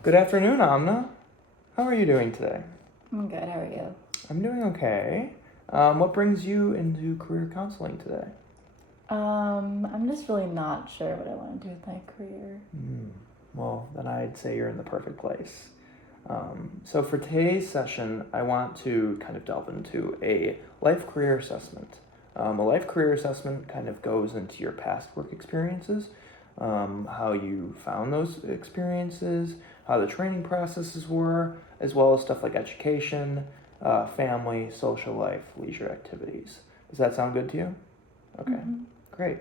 Good afternoon, Amna. How are you doing today? I'm good. How are you? I'm doing okay. What brings you into career counseling today? I'm just really not sure what I want to do with my career. Well, then I'd say you're in the perfect place. So for today's session, I want to kind of delve into a life career assessment. A life career assessment kind of goes into your past work experiences, how you found those experiences, how the training processes were, as well as stuff like education, family, social life, leisure activities. Does that sound good to you? Okay, Mm-hmm. great.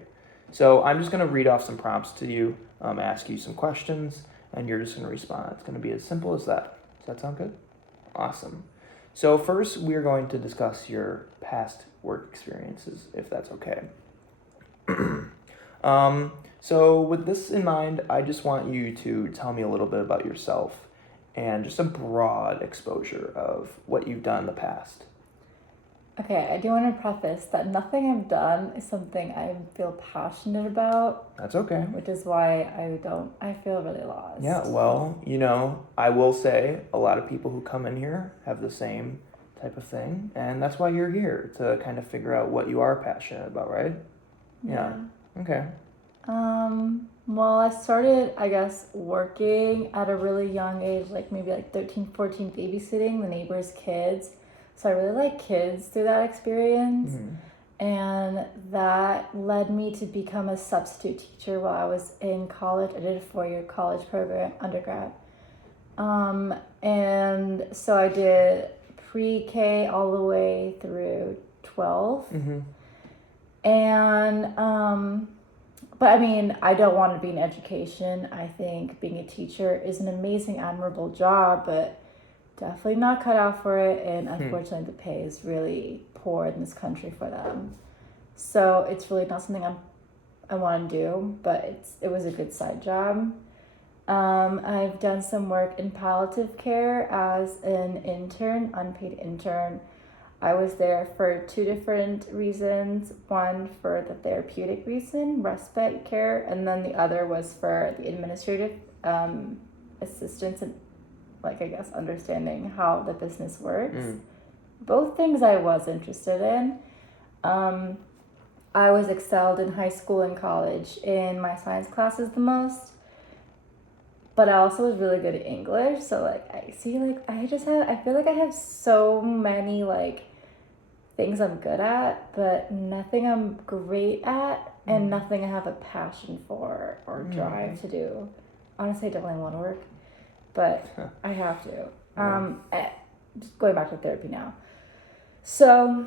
So I'm just going to read off some prompts to you, ask you some questions, and you're just going to respond. It's going to be as simple as that. Does that sound good? Awesome. So first, we're going to discuss your past work experiences, if that's okay. So with this in mind, I just want you to tell me a little bit about yourself and just a broad exposure of what you've done in the past. Okay, I do want to preface that nothing I've done is something I feel passionate about, That's okay. which is why I feel really lost. Yeah, well, I will say a lot of people who come in here have the same type of thing, and that's why you're here, to kind of figure out what you are passionate about, right? Yeah. Okay. Well, I started, I guess, working at a really young age, like maybe like 13, 14, babysitting the neighbors' kids. So I really like kids through that experience. And that led me to become a substitute teacher while I was in college. I did a 4-year college program, undergrad. And so I did pre-K all the way through 12. And, but I mean, I don't want to be in education. I think being a teacher is an amazing, admirable job, but definitely not cut out for it. And unfortunately, the pay is really poor in this country for them. So it's really not something I want to do, but it was a good side job. I've done some work in palliative care as an intern, unpaid intern. I was there for 2 different reasons. One for the therapeutic reason, respite care, and then the other was for the administrative assistance and, like, I guess, understanding how the business works. Both things I was interested in. I was excelled in high school and college in my science classes the most. But I also was really good at English, so like I feel like I have so many like things I'm good at, but nothing I'm great at, and nothing I have a passion for or drive to do. Honestly, I don't really want to work, but I have to. Just going back to therapy now. So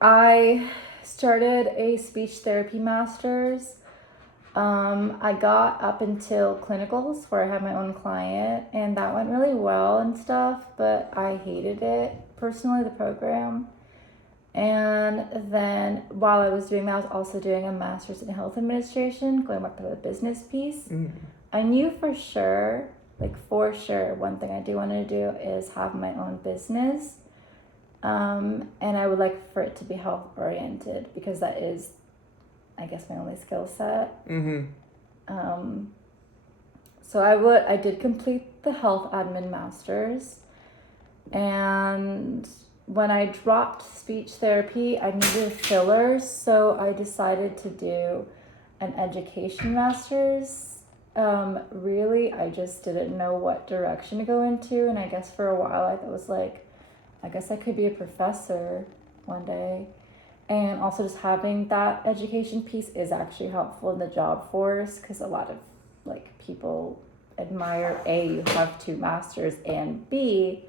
I started a speech therapy master's. I got up until clinicals where I had my own client, and that went really well and stuff, but I hated it personally, the program. And then while I was doing that, I was also doing a master's in health administration, going back to the business piece. I knew for sure, one thing I do want to do is have my own business. And I would like for it to be health oriented because that is, I guess, my only skill set. So I did complete the health admin master's, and when I dropped speech therapy, I needed a filler, so I decided to do an education master's. Really, I just didn't know what direction to go into, and I guess for a while I was like, I guess I could be a professor one day. And also just having that education piece is actually helpful in the job force because a lot of like people admire A, you have 2 masters, and B,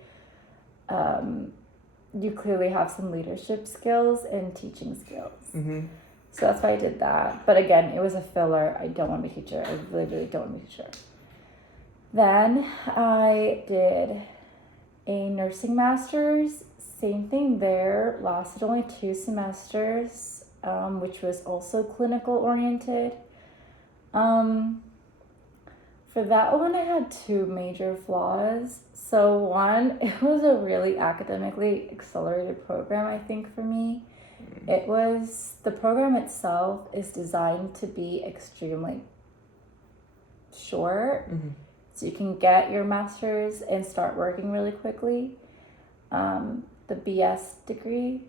you clearly have some leadership skills and teaching skills. So that's why I did that. But again, it was a filler. I don't want to be a teacher. I really, really don't want to be a teacher. Then I did a nursing master's. Same thing there. Lasted only 2 semesters, which was also clinical oriented. For that one, I had 2 major flaws. So one, it was a really academically accelerated program, I think, for me. The program itself is designed to be extremely short. So you can get your master's and start working really quickly. The BS degree,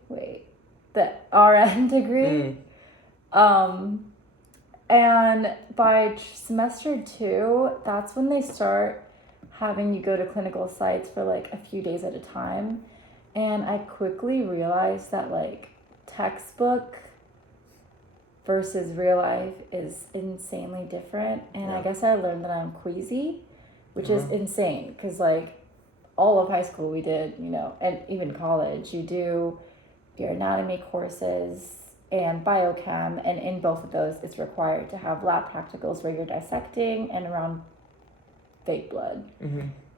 the RN degree. And by semester 2, that's when they start having you go to clinical sites for like a few days at a time. And I quickly realized that like textbook versus real life is insanely different. And I guess I learned that I'm queasy, which is insane because like all of high school we did, and even college, you do your anatomy courses and biochem, and in both of those it's required to have lab practicals where you're dissecting and around fake blood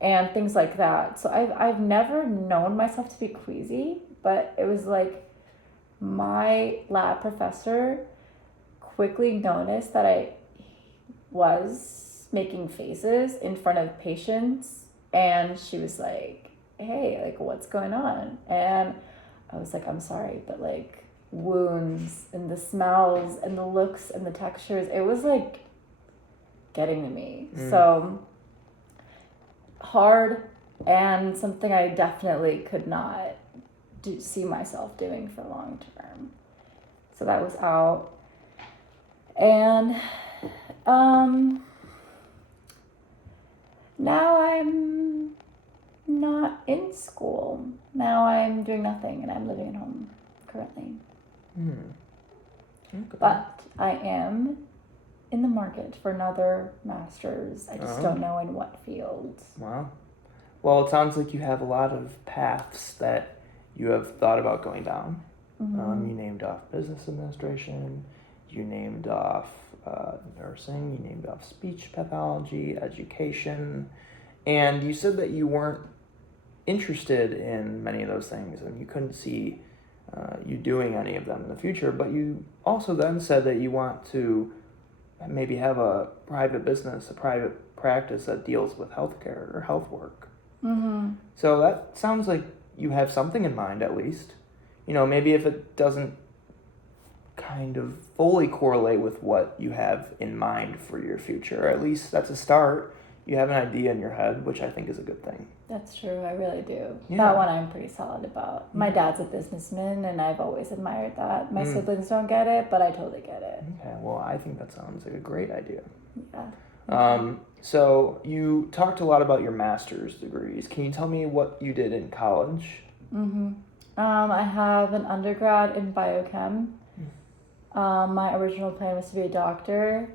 and things like that. So I've never known myself to be queasy, but it was like my lab professor quickly noticed that I was making faces in front of patients, and she was like, hey, like, what's going on? And I was like, I'm sorry, but like wounds and the smells and the looks and the textures, it was like getting to me. So hard, and something I definitely could not see myself doing for long term. So that was out. And now I'm not in school. Now I'm doing nothing and I'm living at home currently. Okay. But I am in the market for another master's. I just don't know in what field. Wow. Well, it sounds like you have a lot of paths that you have thought about going down. You named off business administration, you named off nursing, you named off speech pathology, education, and you said that you weren't interested in many of those things and you couldn't see you doing any of them in the future, but you also then said that you want to maybe have a private business, a private practice that deals with healthcare or health work. So that sounds like you have something in mind at least. Maybe if it doesn't kind of fully correlate with what you have in mind for your future, at least that's a start. You have an idea in your head, which I think is a good thing. That's true, I really do. That one I'm pretty solid about. My dad's a businessman, and I've always admired that. My siblings don't get it, but I totally get it. Okay, well, I think that sounds like a great idea. Yeah. So you talked a lot about your master's degrees. Can you tell me what you did in college? I have an undergrad in biochem. My original plan was to be a doctor.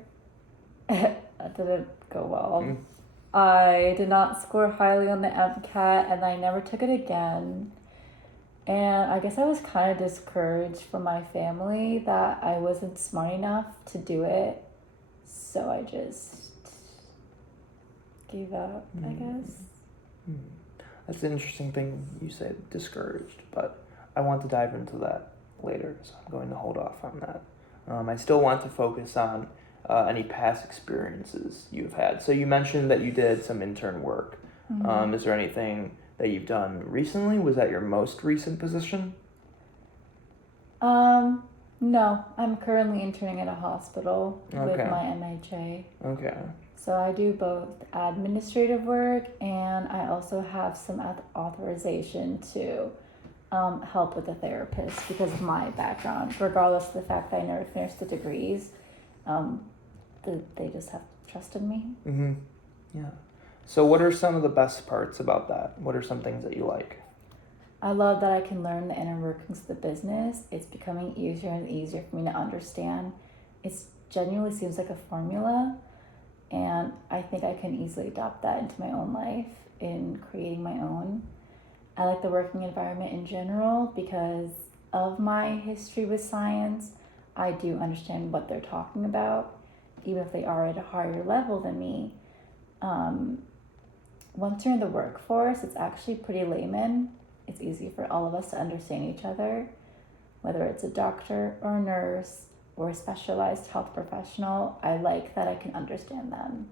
That didn't go well. I did not score highly on the MCAT, and I never took it again. And I guess I was kind of discouraged from my family that I wasn't smart enough to do it. So I just gave up, I guess. That's an interesting thing you said, discouraged, but I want to dive into that later, so I'm going to hold off on that. I still want to focus on any past experiences you've had. So you mentioned that you did some intern work. Is there anything that you've done recently? Was that your most recent position? No, I'm currently interning at a hospital with my MHA. Okay. So I do both administrative work, and I also have some authorization to help with a therapist because of my background, regardless of the fact that I never finished the degrees. They just have trust in me. Yeah. So what are some of the best parts about that? What are some things that you like? I love that I can learn the inner workings of the business. It's becoming easier and easier for me to understand. It genuinely seems like a formula, and I think I can easily adopt that into my own life in creating my own. I like the working environment in general because of my history with science. I do understand what they're talking about, even if they are at a higher level than me. Once you're in the workforce, it's actually pretty layman. It's easy for all of us to understand each other, whether it's a doctor or a nurse or a specialized health professional. I like that I can understand them.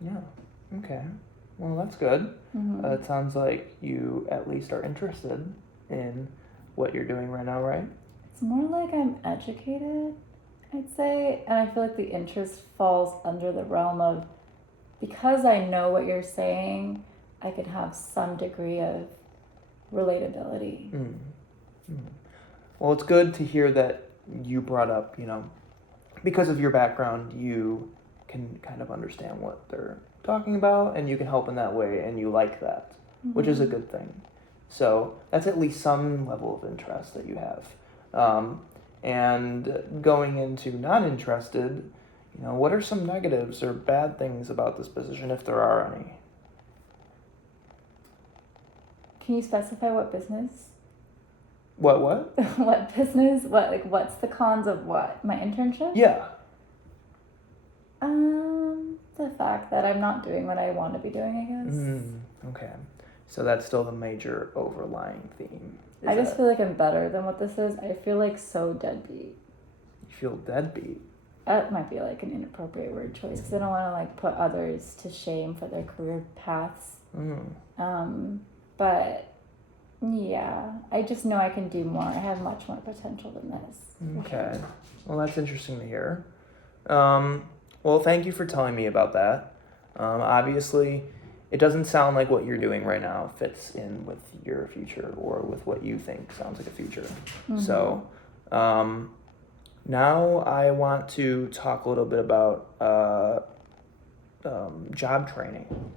Yeah. Okay. Well, that's good. It sounds like you at least are interested in what you're doing right now, right? It's more like I'm educated, I'd say, and I feel like the interest falls under the realm of because I know what you're saying, I can have some degree of relatability. Mm. Mm. Well, it's good to hear that you brought up, because of your background, you can kind of understand what they're talking about and you can help in that way and you like that, which is a good thing. So that's at least some level of interest that you have. And going into not interested, what are some negatives or bad things about this position, if there are any? Can you specify what business? What? What business? What's the cons of what? My internship? Yeah. The fact that I'm not doing what I want to be doing, I guess. Okay. So that's still the major overlying theme. I just feel like I'm better than what this is. I feel like so deadbeat. You feel deadbeat? That might be like an inappropriate word choice because I don't want to like put others to shame for their career paths. But yeah, I just know I can do more. I have much more potential than this. Okay. Sure. Well, that's interesting to hear. Well, thank you for telling me about that. Obviously, it doesn't sound like what you're doing right now fits in with your future or with what you think sounds like a future. So, now I want to talk a little bit about job training,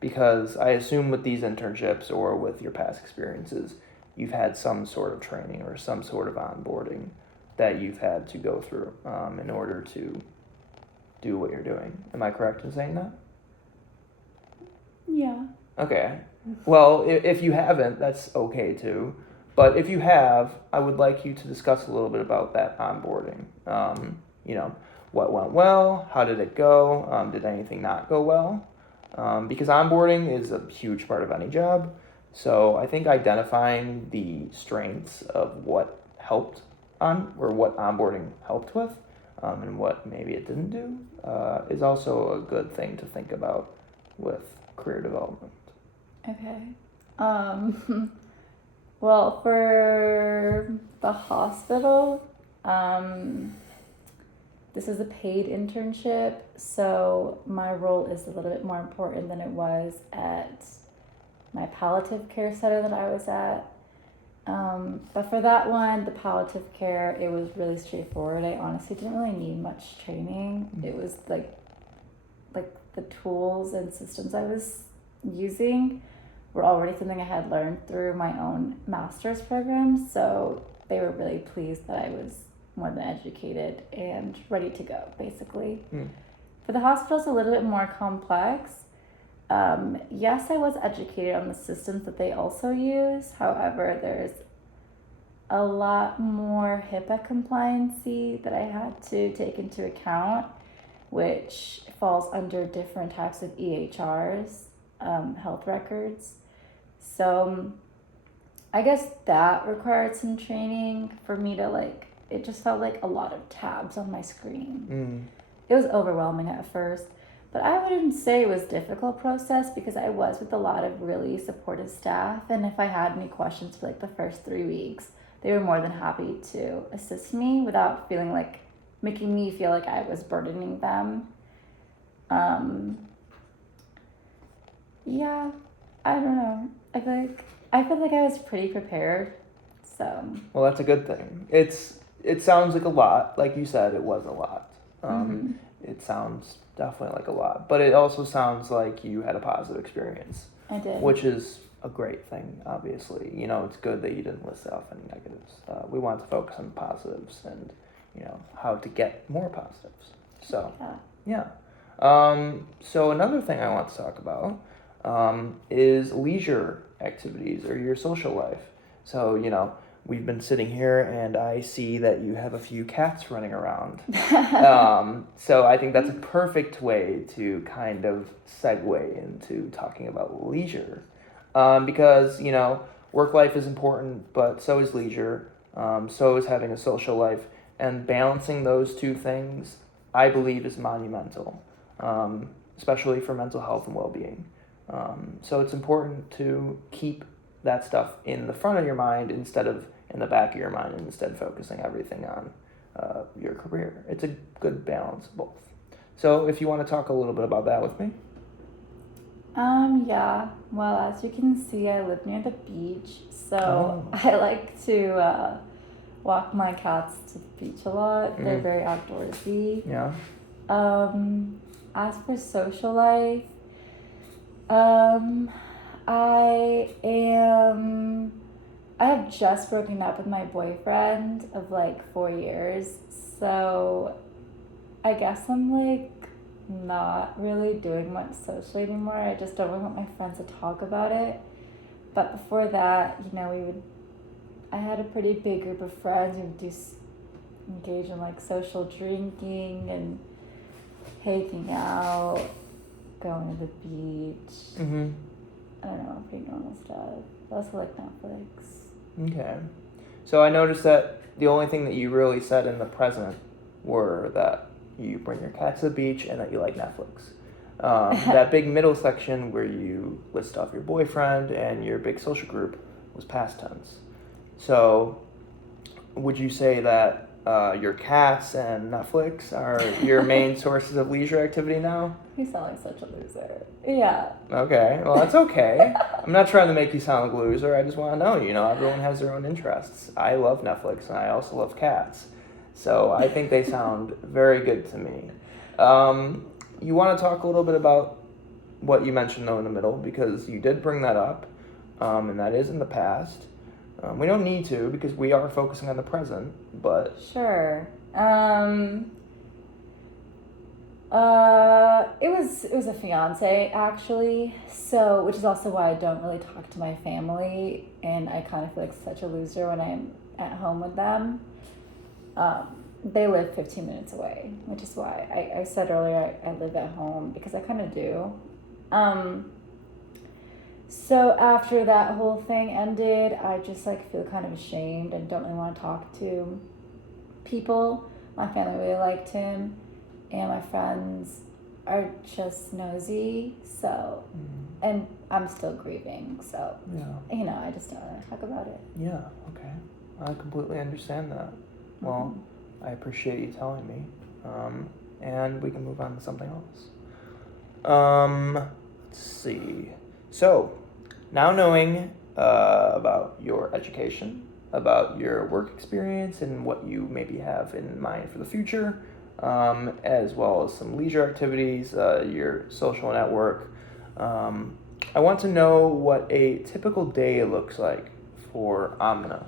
because I assume with these internships or with your past experiences, you've had some sort of training or some sort of onboarding that you've had to go through in order to do what you're doing. Am I correct in saying that? Yeah. Okay. Well, if you haven't, that's okay too. But if you have, I would like you to discuss a little bit about that onboarding. What went well? How did it go? Did anything not go well? Because onboarding is a huge part of any job. So I think identifying the strengths of what helped or what onboarding helped with and what maybe it didn't do is also a good thing to think about with career development. Okay. Well, for the hospital, this is a paid internship, so my role is a little bit more important than it was at my palliative care center that I was at. But for that one, the palliative care, it was really straightforward. I honestly didn't really need much training. It was like the tools and systems I was using were already something I had learned through my own master's program. So they were really pleased that I was more than educated and ready to go, basically. For the hospital, it's a little bit more complex. Yes, I was educated on the systems that they also use. However, there's a lot more HIPAA compliancy that I had to take into account, which falls under different types of EHRs, health records. So I guess that required some training for me to it just felt like a lot of tabs on my screen. It was overwhelming at first. But I wouldn't say it was a difficult process because I was with a lot of really supportive staff. And if I had any questions for the first 3 weeks, they were more than happy to assist me without making me feel like I was burdening them. Yeah, I don't know. I feel like I was pretty prepared. So. Well, that's a good thing. It sounds like a lot. Like you said, it was a lot. It sounds definitely like a lot, but it also sounds like you had a positive experience. I did. Which is a great thing, obviously. It's good that you didn't list off any negatives. We want to focus on positives and, how to get more positives. So, yeah. So another thing I want to talk about is leisure activities or your social life. So, we've been sitting here and I see that you have a few cats running around. So I think that's a perfect way to kind of segue into talking about leisure. Because, work life is important, but so is leisure. So is having a social life. And balancing those two things, I believe, is monumental, especially for mental health and well-being. So it's important to keep that stuff in the front of your mind instead of in the back of your mind, and instead focusing everything on your career. It's a good balance of both. So if you want to talk a little bit about that with me. Yeah. Well, as you can see, I live near the beach, so Oh. I like to walk my cats to the beach a lot. They're very outdoorsy. Yeah. As for social life, um, I am. I have just broken up with my boyfriend of like 4 years, so I guess I'm like not really doing much socially anymore. I just don't really want my friends to talk about it. But before that, I had a pretty big group of friends who would engage in like social drinking and hanging out, going to the beach. Mm-hmm. I don't know, pretty normal stuff. I also like Netflix. Okay. So I noticed that the only thing that you really said in the present were that you bring your cat to the beach and that you like Netflix. That big middle section where you list off your boyfriend and your big social group was past tense. So would you say that your cats and Netflix are your main sources of leisure activity now? You sound like such a loser. Yeah. Okay, well, that's okay. I'm not trying to make you sound like a loser. I just want to know, everyone has their own interests. I love Netflix, and I also love cats. So I think they sound very good to me. You want to talk a little bit about what you mentioned, though, in the middle, because you did bring that up, and that is in the past. We don't need to, because we are focusing on the present, but... Sure. It was a fiance actually, so which is also why I don't really talk to my family, and I kind of feel like such a loser when I'm at home with them. They live 15 minutes away, which is why I said earlier I live at home, because I kind of do. So after that whole thing ended, I just like feel kind of ashamed and don't really want to talk to people. My family really liked him, and my friends are just nosy, so, and I'm still grieving, so, Yeah. I just don't really talk about it. Yeah, okay. I completely understand that. Well, I appreciate you telling me. And we can move on to something else. Let's see. So, now knowing about your education, about your work experience, and what you maybe have in mind for the future, as well as some leisure activities, your social network. I want to know what a typical day looks like for Amna.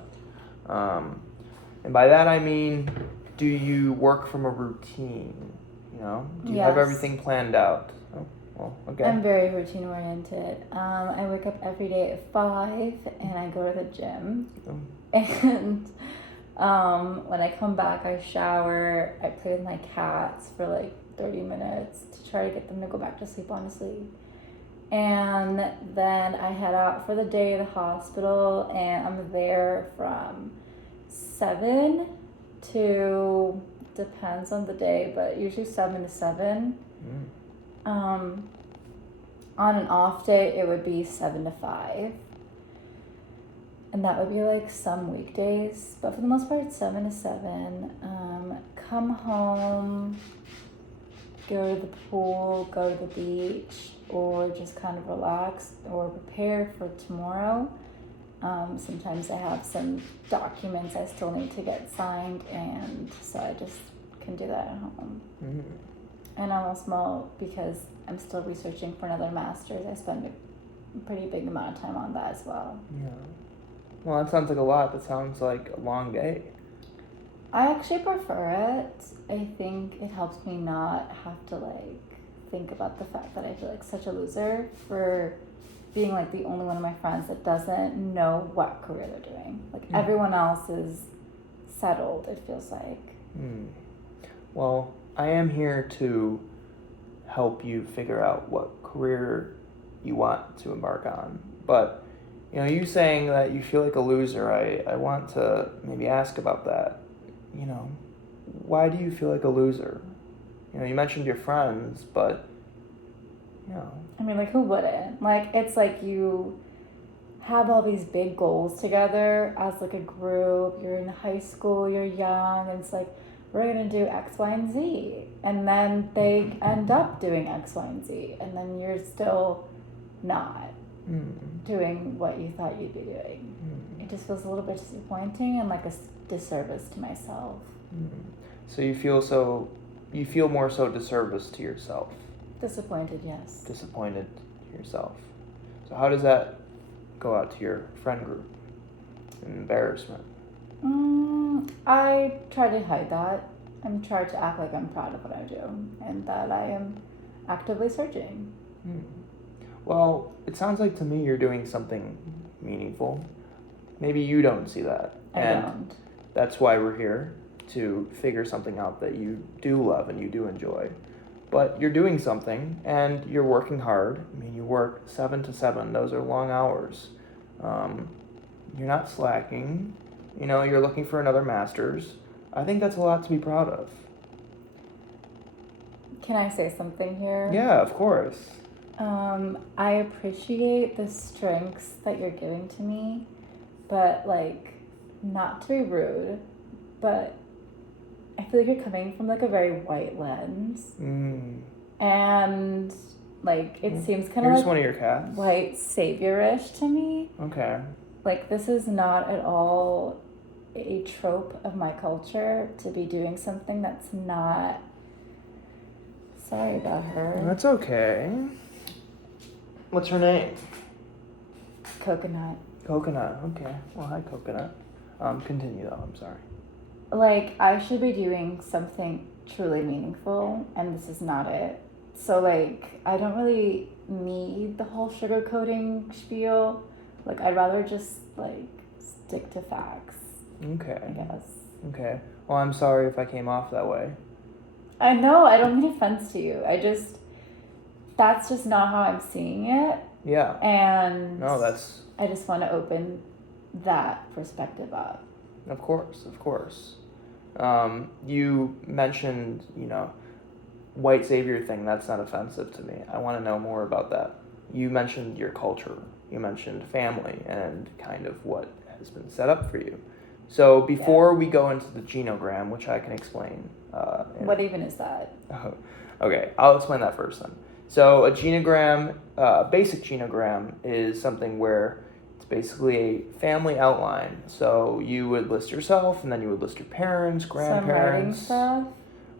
And by that I mean, do you work from a routine? Do you have everything planned out? Oh, well, okay. I'm very routine oriented. I wake up every day at 5 and I go to the gym. And when I come back, I shower, I play with my cats for like 30 minutes to try to get them to go back to sleep, honestly. And then I head out for the day to the hospital, and I'm there from 7 to, depends on the day, but usually 7 to 7. On an off day, it would be 7 to 5. And that would be like some weekdays, but for the most part, 7 to 7. Come home, go to the pool, go to the beach, or just kind of relax or prepare for tomorrow. Sometimes I have some documents I still need to get signed, and so I just can do that at home. And I'm also, because I'm still researching for another master's, I spend a pretty big amount of time on that as well. Yeah. Well, that sounds like a lot. That sounds like a long day. I actually prefer it. I think it helps me not have to like think about the fact that I feel like such a loser for being like the only one of my friends that doesn't know what career they're doing. Like everyone else is settled, it feels like. Well, I am here to help you figure out what career you want to embark on. But, you saying that you feel like a loser, I want to maybe ask about that. Why do you feel like a loser? You mentioned your friends, but, I mean, like, who wouldn't? Like, it's like you have all these big goals together as, like, a group. You're in high school, you're young, and it's like, we're going to do X, Y, and Z. And then they end up doing X, Y, and Z. And then you're still not doing what you thought you'd be doing. It just feels a little bit disappointing and like a disservice to myself. So you feel more so disservice to yourself. Disappointed, yes. Disappointed to yourself. So how does that go out to your friend group? An embarrassment. I try to hide that. I'm trying to act like I'm proud of what I do and that I am actively searching. Well, it sounds like to me you're doing something meaningful. Maybe you don't see that. I don't. That's why we're here, to figure something out that you do love and you do enjoy. But you're doing something and you're working hard. I mean, you work 7 to 7. Those are long hours. You're not slacking. You know, you're looking for another master's. I think that's a lot to be proud of. Can I say something here? Yeah, of course. I appreciate the strengths that you're giving to me, but like, not to be rude, but I feel like you're coming from like a very white lens. And like, it seems kind of like one of your cats. White savior-ish to me. Okay. Like, this is not at all a trope of my culture to be doing something that's not. Sorry about her. That's okay. What's her name? Coconut. Coconut. Okay. Well, hi, Coconut. Continue though. I'm sorry. Like, I should be doing something truly meaningful, and this is not it. So, like, I don't really need the whole sugarcoating spiel. Like, I'd rather just, like, stick to facts. Okay. I guess. Okay. Well, I'm sorry if I came off that way. I know, I don't mean offense to you. That's just not how I'm seeing it. Yeah. And no, that's. I just want to open that perspective up. Of course, of course. You mentioned, white savior thing. That's not offensive to me. I want to know more about that. You mentioned your culture. You mentioned family and kind of what has been set up for you. So before we go into the genogram, which I can explain. What even is that? Okay, I'll explain that first then. So a genogram, basic genogram, is something where it's basically a family outline. So you would list yourself, and then you would list your parents, grandparents. Some writing stuff?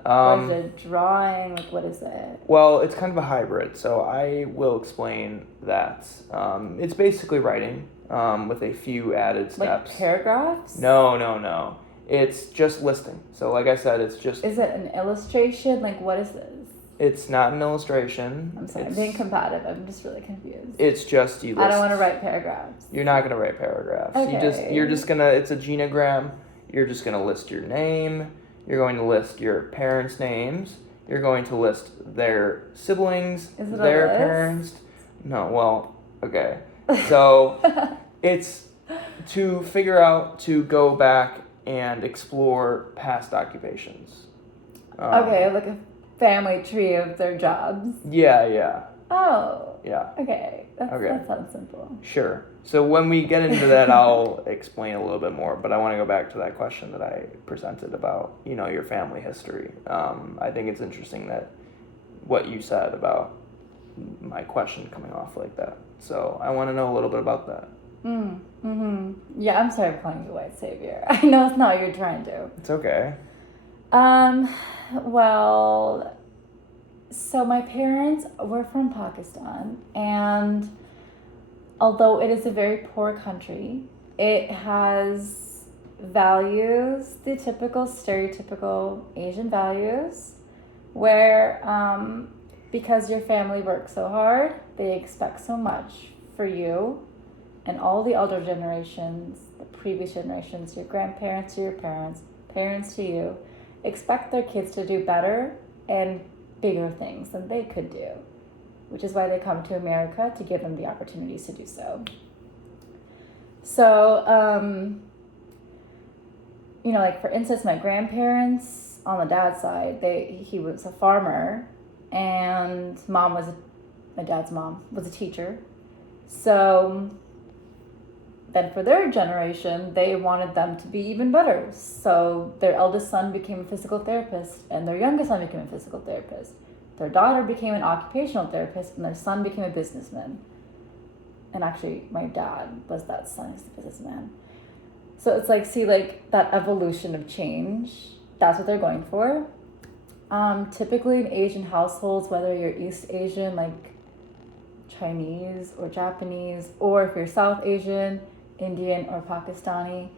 Or is it drawing? Like, what is it? Well, it's kind of a hybrid, so I will explain that. It's basically writing with a few added steps. Like paragraphs? No. It's just listing. So like I said, it's just... Is it an illustration? Like, what is this? It's not an illustration. I'm sorry, I'm being combative. I'm just really confused. It's just you list. I don't want to write paragraphs. You're not going to write paragraphs. Okay. You're just going to... It's a genogram. You're just going to list your name. You're going to list your parents' names. You're going to list their siblings, Is it their a list? parents. No, well, okay. So it's to figure out, to go back and explore past occupations. Okay, like a family tree of their jobs. Yeah. Oh. Yeah. Okay. That sounds simple. Sure. So when we get into that, I'll explain a little bit more, but I want to go back to that question that I presented about, your family history. I think it's interesting that what you said about my question coming off like that. So I want to know a little bit about that. Yeah, I'm sorry for calling you white savior. I know it's not what you're trying to. It's okay. Well, so my parents were from Pakistan, and although it is a very poor country, it has values, the typical stereotypical Asian values, where because your family works so hard, they expect so much for you and all the older generations, the previous generations, your grandparents to your parents, parents to you, expect their kids to do better and bigger things than they could do, which is why they come to America, to give them the opportunities to do so. So, like for instance, my grandparents on the dad's side, he was a farmer, and my dad's mom was a teacher. So then for their generation, they wanted them to be even better. So their eldest son became a physical therapist, and their youngest son became a physical therapist. Their daughter became an occupational therapist, and their son became a businessman. And actually, my dad was that son, he's a businessman. So it's like, see, like that evolution of change, that's what they're going for. Typically in Asian households, whether you're East Asian, like Chinese or Japanese, or if you're South Asian, Indian, or Pakistani,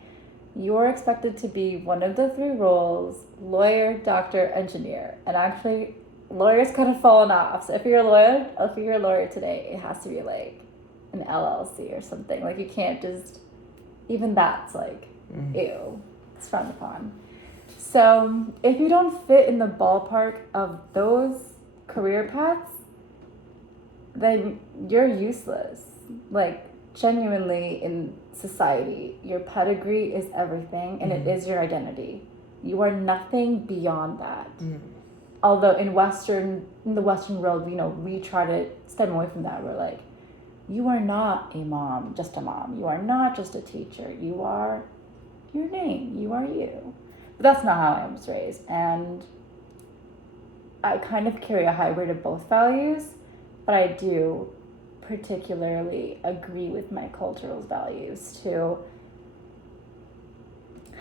you're expected to be one of the three roles: lawyer, doctor, engineer. And actually, lawyers kind of fallen off. So if you're a lawyer today, it has to be like an LLC or something. Like you can't just, even that's like, ew, it's frowned upon. So if you don't fit in the ballpark of those career paths, then you're useless. Like genuinely in society, your pedigree is everything, and it is your identity. You are nothing beyond that. Although in the Western world, we try to stem away from that. We're like, you are not a mom, just a mom. You are not just a teacher. You are your name. You are you. But that's not how I was raised. And I kind of carry a hybrid of both values, but I do particularly agree with my cultural values to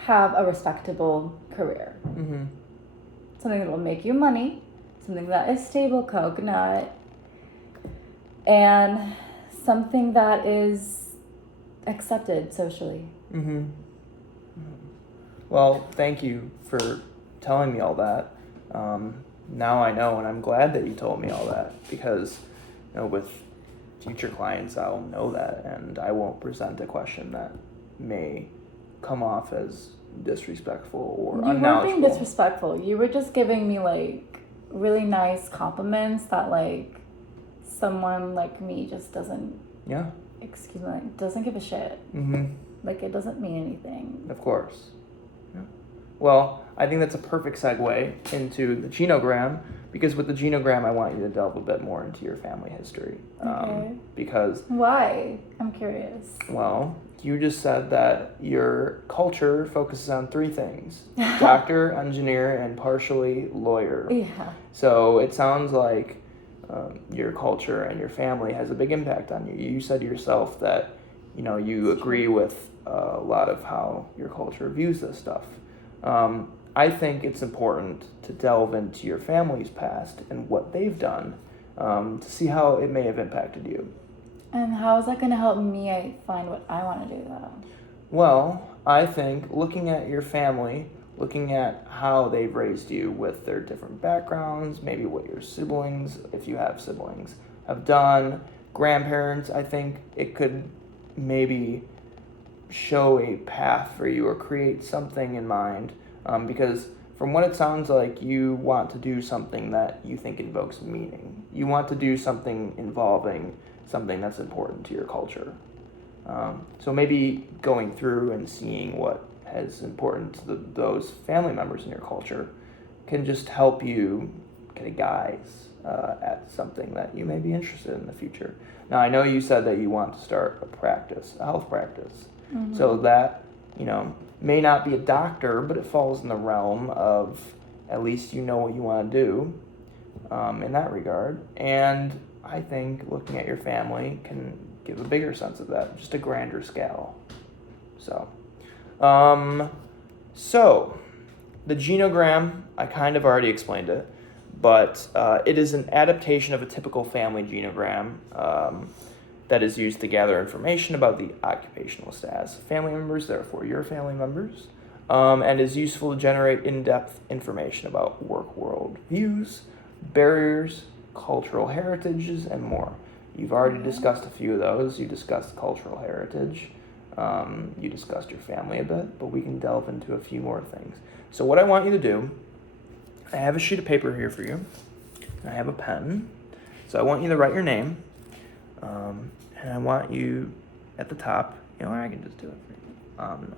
have a respectable career. Something that will make you money, something that is stable coconut, and something that is accepted socially. Well, thank you for telling me all that. Now I know, and I'm glad that you told me all that, because with future clients, I'll know that, and I won't present a question that may come off as disrespectful or unknowledgeable. You weren't being disrespectful. You were just giving me like really nice compliments that like someone like me just doesn't. Yeah. Excuse me, doesn't give a shit. Like it doesn't mean anything. Of course. Yeah. Well, I think that's a perfect segue into the Genogram, because with the Genogram, I want you to delve a bit more into your family history. Okay. Because... Why? I'm curious. Well, you just said that your culture focuses on three things: doctor, engineer, and partially lawyer. Yeah. So it sounds like your culture and your family has a big impact on you. You said yourself that, you agree with a lot of how your culture views this stuff. I think it's important to delve into your family's past and what they've done to see how it may have impacted you. And how is that going to help me find what I want to do, though? Well, I think looking at your family, looking at how they've raised you with their different backgrounds, maybe what your siblings, if you have siblings, have done, grandparents, I think it could maybe show a path for you or create something in mind, because from what it sounds like, you want to do something that you think invokes meaning. You want to do something involving something that's important to your culture. So maybe going through and seeing what is important to those family members in your culture can just help you get a guise at something that you may be interested in the future. Now, I know you said that you want to start a health practice. So that, may not be a doctor, but it falls in the realm of at least you know what you want to do in that regard. And I think looking at your family can give a bigger sense of that, just a grander scale. So the Genogram, I kind of already explained it, but it is an adaptation of a typical family genogram that is used to gather information about the occupational status of family members, therefore your family members, and is useful to generate in-depth information about work world views, barriers, cultural heritages, and more. You've already discussed a few of those. You discussed cultural heritage. You discussed your family a bit, but we can delve into a few more things. So what I want you to do, I have a sheet of paper here for you. I have a pen. So I want you to write your name. And I want you at the top, I can just do it for you.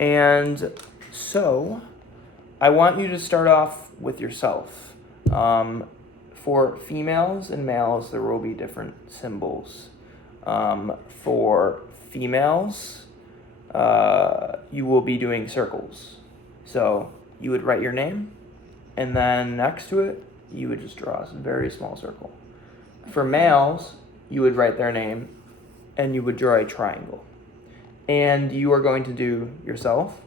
And so I want you to start off with yourself. For females and males, there will be different symbols For females, you will be doing circles. So you would write your name, and then next to it, you would just draw a very small circle. For males, you would write their name, and you would draw a triangle. And you are going to do yourself.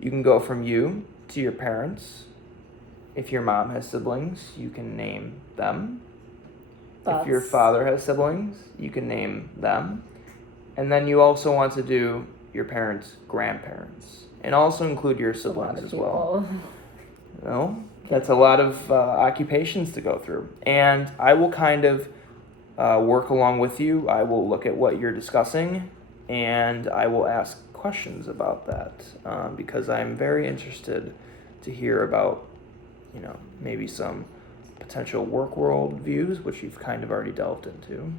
You can go from you to your parents. If your mom has siblings, you can name them. If your father has siblings, you can name them. And then you also want to do your parents' grandparents. And also include your siblings as well. No, that's a lot of occupations to go through. And I will kind of work along with you. I will look at what you're discussing, and I will ask questions about that because I'm very interested to hear about, maybe some potential work world views, which you've kind of already delved into.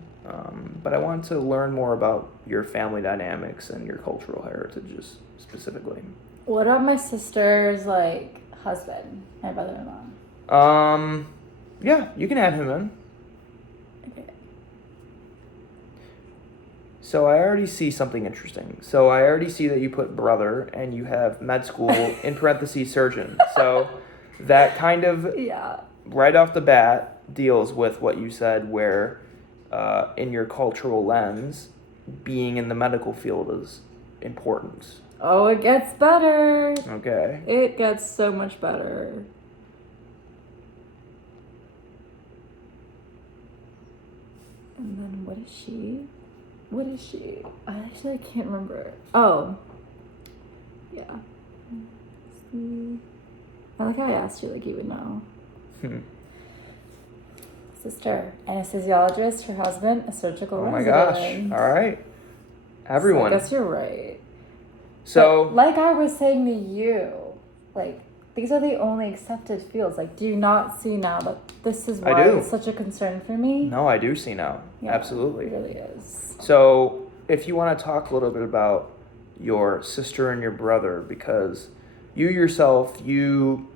But I want to learn more about your family dynamics and your cultural heritages specifically. What about my sister's husband, my brother-in-law? Yeah, you can add him in. Okay. So I already see something interesting. So I already see that you put brother and you have med school in parentheses surgeon. So that kind of right off the bat deals with what you said, where in your cultural lens, being in the medical field is important. Oh, it gets better. Okay. It gets so much better. And then what is she? I actually can't remember. Oh. Yeah. I like how I asked you like you would know. Sister, anesthesiologist, her husband, a surgical resident. Oh my gosh. All right. Everyone. So I guess you're right. So, but like I was saying to you, these are the only accepted fields. Do you not see now that this is why it's such a concern for me? No, I do see now. Yeah, absolutely. It really is. So, if you want to talk a little bit about your sister and your brother, because you yourself, you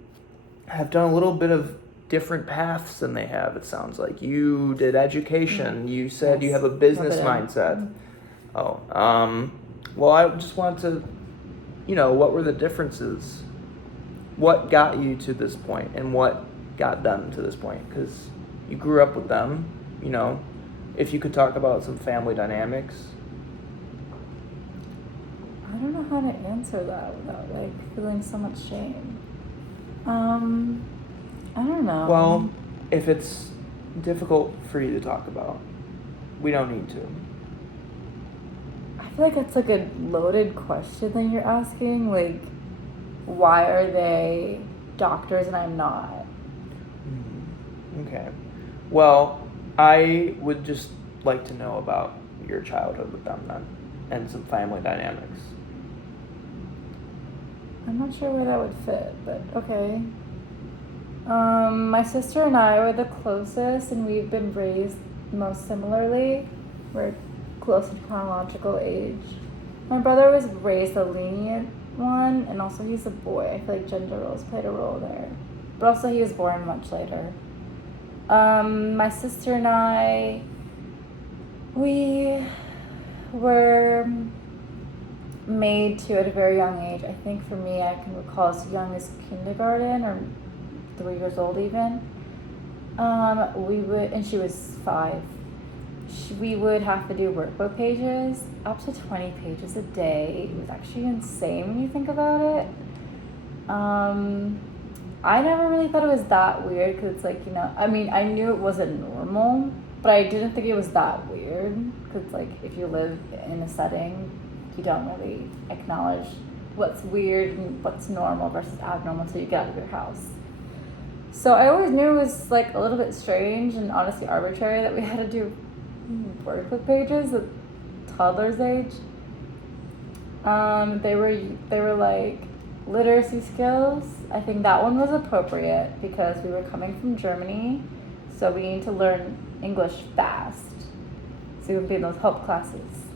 have done a little bit of different paths than they have, it sounds like. You did education. You said you have a business mindset. Well, I just want to, what were the differences? What got you to this point and what got them to this point? Because you grew up with them, if you could talk about some family dynamics. I don't know how to answer that without feeling so much shame. I don't know. Well, if it's difficult for you to talk about, we don't need to. I feel like that's a loaded question that you're asking. Why are they doctors and I'm not? Okay. Well, I would just like to know about your childhood with them then, and some family dynamics. I'm not sure where that would fit, but okay. My sister and I were the closest, and we've been raised most similarly. We're close in chronological age. My brother was raised the lenient one, and also he's a boy. I feel like gender roles played a role there. But also he was born much later. My sister and I, we were made to at a very young age. I think for me, I can recall as young as kindergarten or 3 years old even. And she was 5. We would have to do workbook pages, up to 20 pages a day. It was actually insane when you think about it. I never really thought it was that weird because I knew it wasn't normal, but I didn't think it was that weird because if you live in a setting, you don't really acknowledge what's weird and what's normal versus abnormal until you get out of your house. So I always knew it was a little bit strange and honestly arbitrary that we had to do workbook pages at toddler's age. They were literacy skills. I think that one was appropriate because we were coming from Germany, so we need to learn English fast. So we would be in those help classes.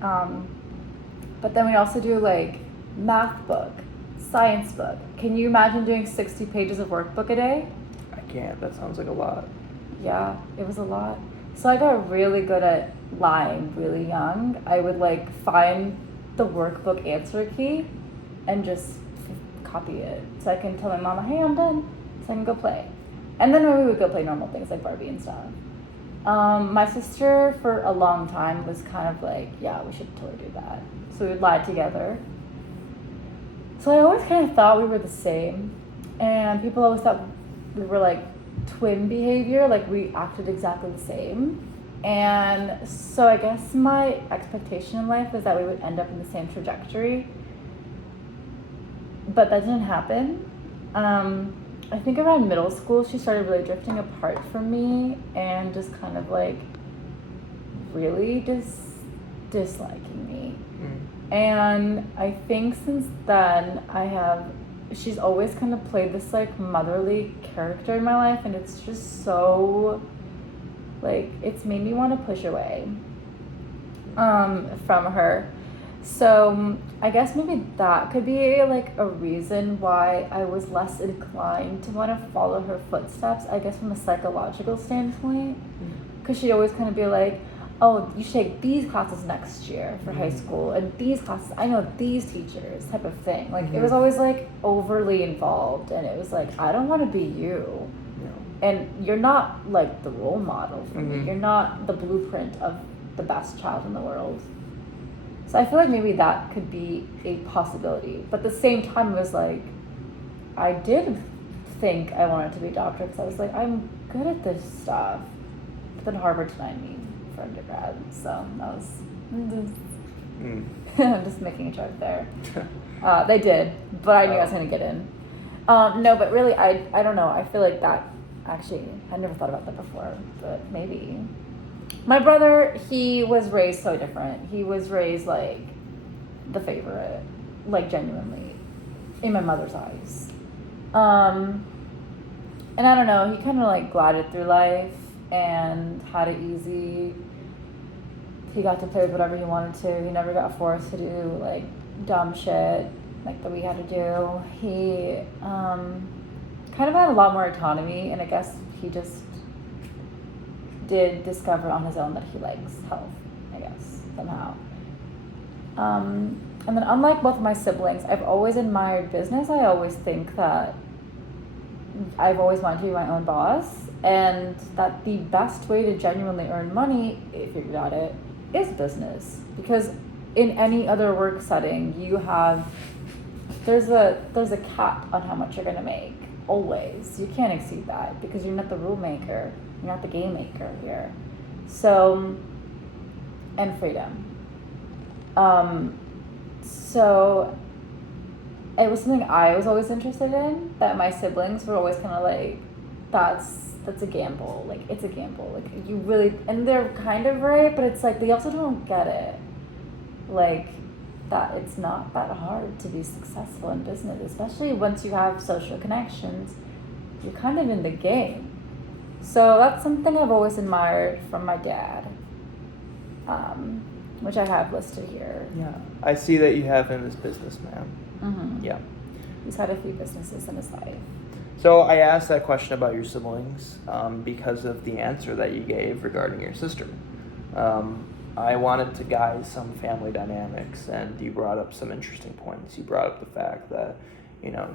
But then we also do math book, science book. Can you imagine doing 60 pages of workbook a day? I can't. That sounds like a lot. Yeah, it was a lot. So I got really good at lying really young. I would like find the workbook answer key and just copy it so I can tell my mama, hey, I'm done, so I can go play. And then we would go play normal things like Barbie and stuff. My sister for a long time was kind of like, yeah, we should totally do that. So we would lie together. So I always kind of thought we were the same, and people always thought we were like twin behavior, like we acted exactly the same. And so I guess my expectation in life is that we would end up in the same trajectory, but that didn't happen. I think around middle school she started really drifting apart from me and just kind of like really disliking me. And I think since then she's always kind of played this like motherly character in my life, and it's just so like it's made me want to push away from her. So I guess maybe that could be like a reason why I was less inclined to want to follow her footsteps, I guess from a psychological standpoint, because she'd always kind of be like, oh, you should take these classes next year for high school, and these classes, I know these teachers, type of thing. Like, it was always, like, overly involved, and it was like, I don't want to be you. Yeah. And you're not, like, the role model for me. You're not the blueprint of the best child in the world. So I feel like maybe that could be a possibility. But at the same time, it was like, I did think I wanted to be a doctor, because I was like, I'm good at this stuff. But then Harvard denied me for undergrad, so that was I'm just making a joke there. They did, but I knew I was going to get in. No, but really, I don't know. I feel like that, actually, I never thought about that before, but maybe. My brother, he was raised so different. He was raised like the favorite, like genuinely, in my mother's eyes. And I don't know, he kind of like glided through life and had it easy. He got to play with whatever he wanted to. He never got forced to do like dumb shit like that we had to do. He kind of had a lot more autonomy, and I guess he just did discover on his own that he likes health, I guess, somehow. And then unlike both of my siblings, I've always admired business. I always think that I've always wanted to be my own boss, and that the best way to genuinely earn money, if you're good at it, is business. Because in any other work setting, there's a cap on how much you're gonna make. Always. You can't exceed that, because you're not the rule maker, you're not the game maker here. So, and freedom. So it was something I was always interested in, that my siblings were always kind of like, that's a gamble. Like, it's a gamble. Like, you really, and they're kind of right, but it's like, they also don't get it. Like, that it's not that hard to be successful in business, especially once you have social connections. You're kind of in the game. So that's something I've always admired from my dad, which I have listed here. Yeah, I see that you have him as businessman. Yeah. He's had a few businesses in his life. So I asked that question about your siblings because of the answer that you gave regarding your sister. I wanted to guide some family dynamics, and you brought up some interesting points. You brought up the fact that,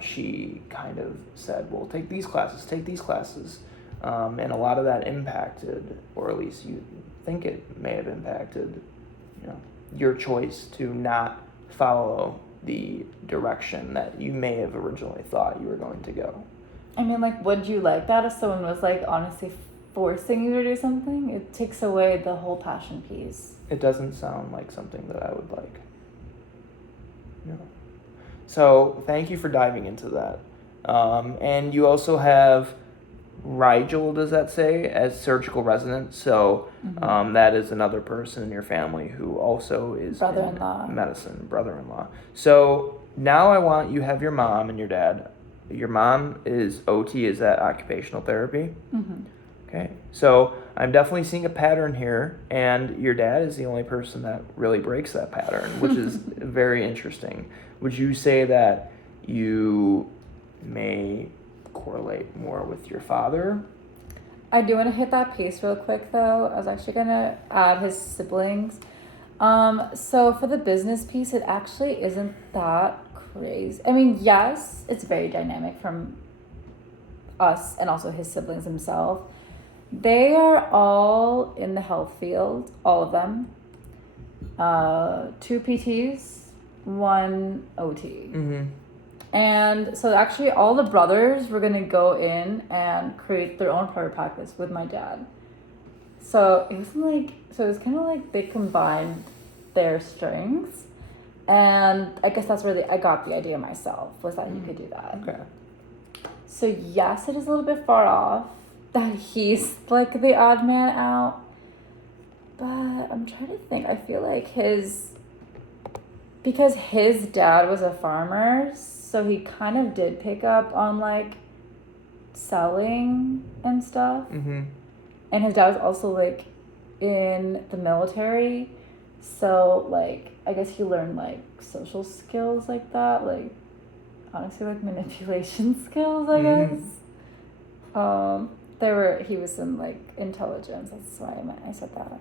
she kind of said, well, take these classes. And a lot of that impacted, or at least you think it may have impacted, your choice to not follow the direction that you may have originally thought you were going to go. I mean, like, would you like that if someone was, like, honestly forcing you to do something? It takes away the whole passion piece. It doesn't sound like something that I would like. No. So, thank you for diving into that. And you also have Rigel, does that say, as surgical resident? So, that is another person in your family who also is brother-in-law. In medicine, brother-in-law. So, now you have your mom and your dad. Your mom is OT, is that occupational therapy? Okay, so I'm definitely seeing a pattern here, and your dad is the only person that really breaks that pattern, which is very interesting. Would you say that you may correlate more with your father? I do want to hit that piece real quick though. I was actually gonna add his siblings. So for the business piece, it actually isn't that crazy. I mean, yes, it's very dynamic from us and also his siblings himself. They are all in the health field, all of them. 2 PTs, 1 OT. Mm-hmm. And so actually all the brothers were going to go in and create their own private practice with my dad. So it was kind of like they combined their strengths. And I guess that's where I got the idea myself, was that you could do that. Okay. So yes, it is a little bit far off that he's like the odd man out. But I'm trying to think. I feel like because his dad was a farmer, so he kind of did pick up on like selling and stuff. Mm-hmm. And his dad was also like in the military, so like I guess he learned like social skills like that, like honestly like manipulation skills, I guess. He was in like intelligence, that's why I said that.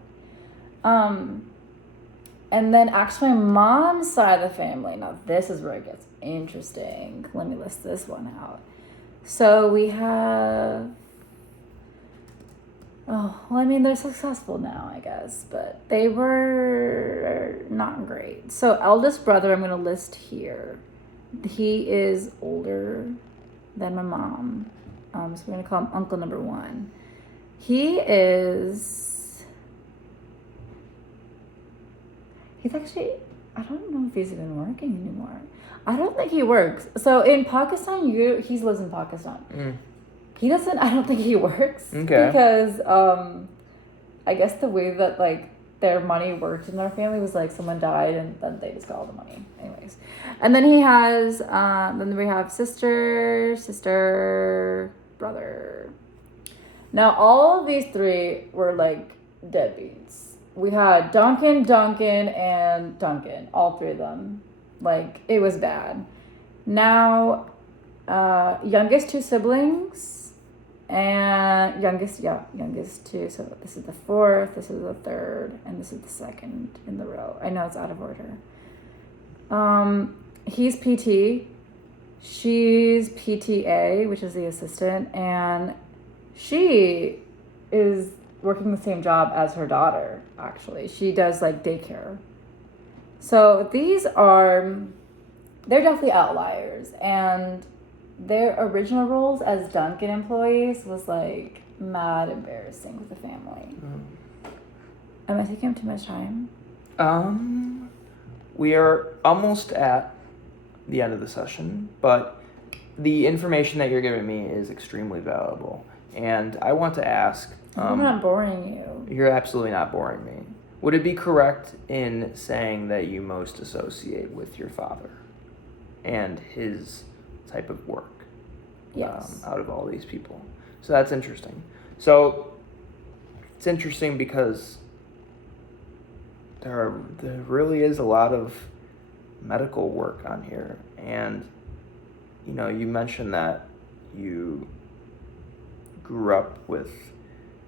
And then actually my mom's side of the family, now this is where it gets interesting. Let me list this one out. So we have, they're successful now, I guess, but they were not great. So eldest brother, I'm going to list here. He is older than my mom. So we're going to call him uncle number 1. He's actually, I don't know if he's even working anymore. I don't think he works. So in Pakistan, he lives in Pakistan. He doesn't, I don't think he works. Okay. Because I guess the way that like their money worked in their family was like someone died and then they just got all the money. Anyways. And then he has, then we have sister, brother. Now all of these 3 were like deadbeats. We had Duncan, and Duncan, all 3 of them. Like, it was bad. Now, youngest 2 siblings, and youngest 2. So this is the 4th, this is the 3rd, and this is the 2nd in the row. I know it's out of order. He's PT. She's PTA, which is the assistant, and she is working the same job as her daughter, actually. She does like daycare. So they're definitely outliers, and their original roles as Dunkin' employees was like mad embarrassing with the family. Am I taking up too much time? We are almost at the end of the session, but the information that you're giving me is extremely valuable, and I want to ask, I'm not boring you. You're absolutely not boring me. Would it be correct in saying that you most associate with your father and his type of work? Yes. Out of all these people. So that's interesting. So it's interesting because there really is a lot of medical work on here. And, you mentioned that you grew up with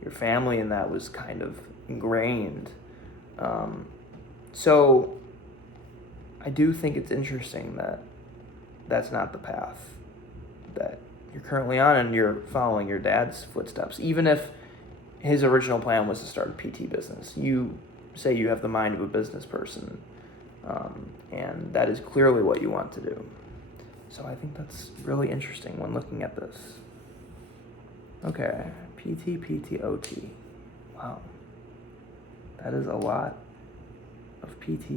your family and that was kind of ingrained. So I do think it's interesting that that's not the path that you're currently on, and you're following your dad's footsteps. Even if his original plan was to start a PT business, you say you have the mind of a business person, and that is clearly what you want to do. So I think that's really interesting when looking at this. Okay, PT, OT. Wow. That is a lot of PT,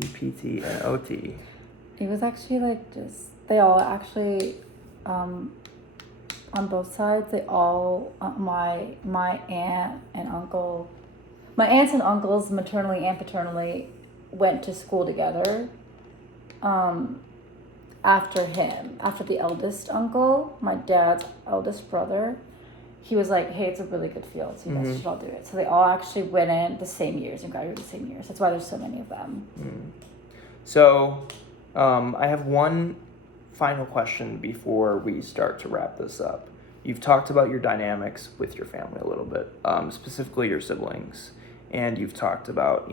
and OT. It was actually like they all actually, on both sides, they all, my aunt and uncle, my aunts and uncles, maternally and paternally, went to school together. After the eldest uncle, my dad's eldest brother, he was like, hey, it's a really good field, so you guys should all do it. So they all actually went in the same years and graduated the same years. That's why there's so many of them. So I have one final question before we start to wrap this up. you've talked about your dynamics with your family a little bit, specifically your siblings, and you've talked about,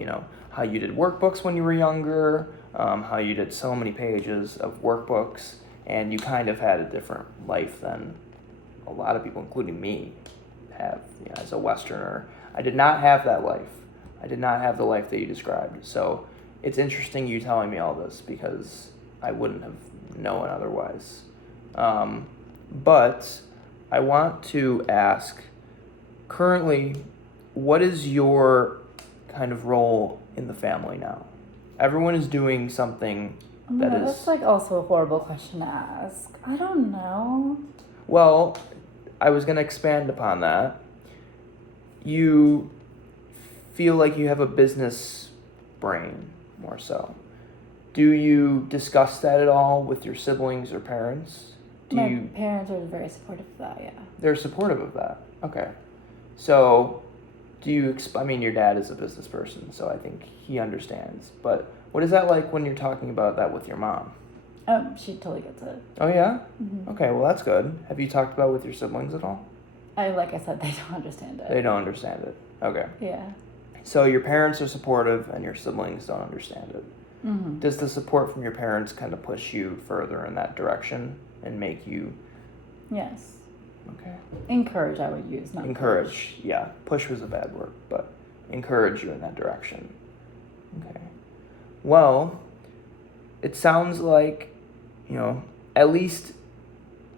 how you did workbooks when you were younger, how you did so many pages of workbooks, and you kind of had a different life than a lot of people, including me, have. As a Westerner, I did not have that life. I did not have the life that you described. So it's interesting you telling me all this because I wouldn't have known otherwise. But I want to ask, currently, what is your kind of role in the family now? Everyone is doing something that is... That's like also a horrible question to ask. I don't know. Well, I was going to expand upon that. You feel like you have a business brain, more so. Do you discuss that at all with your siblings or parents? My parents are very supportive of that, yeah. They're supportive of that. Okay. So, do you... your dad is a business person, so I think he understands. But what is that like when you're talking about that with your mom? She totally gets it. Oh, yeah? Mm-hmm. Okay, well, that's good. Have you talked about it with your siblings at all? Like I said, they don't understand it. They don't understand it. Okay. Yeah. So your parents are supportive and your siblings don't understand it. Mm-hmm. Does the support from your parents kind of push you further in that direction and make you... Yes. Okay. Encourage, I would use, not encourage. Push. Yeah. Push was a bad word, but encourage you in that direction. Okay. Well, it sounds like, at least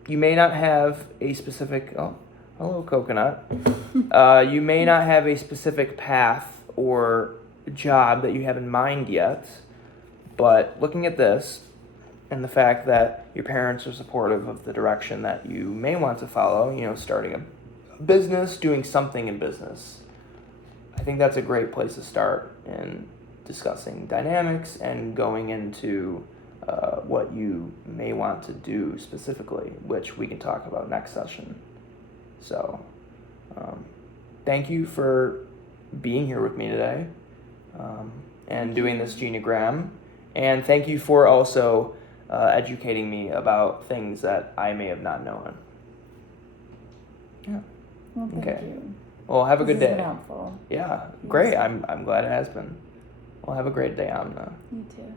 you may not have a specific... Oh, hello, coconut. You may not have a specific path or job that you have in mind yet, but looking at this and the fact that your parents are supportive of the direction that you may want to follow, starting a business, doing something in business, I think that's a great place to start in discussing dynamics and going into what you may want to do specifically, which we can talk about next session. So, thank you for being here with me today and doing this Genogram. And thank you for also educating me about things that I may have not known. Yeah. Well, thank you. Well, have a good day. This has been helpful. Yeah, great. I'm glad it has been. Well, have a great day, Amna. You too.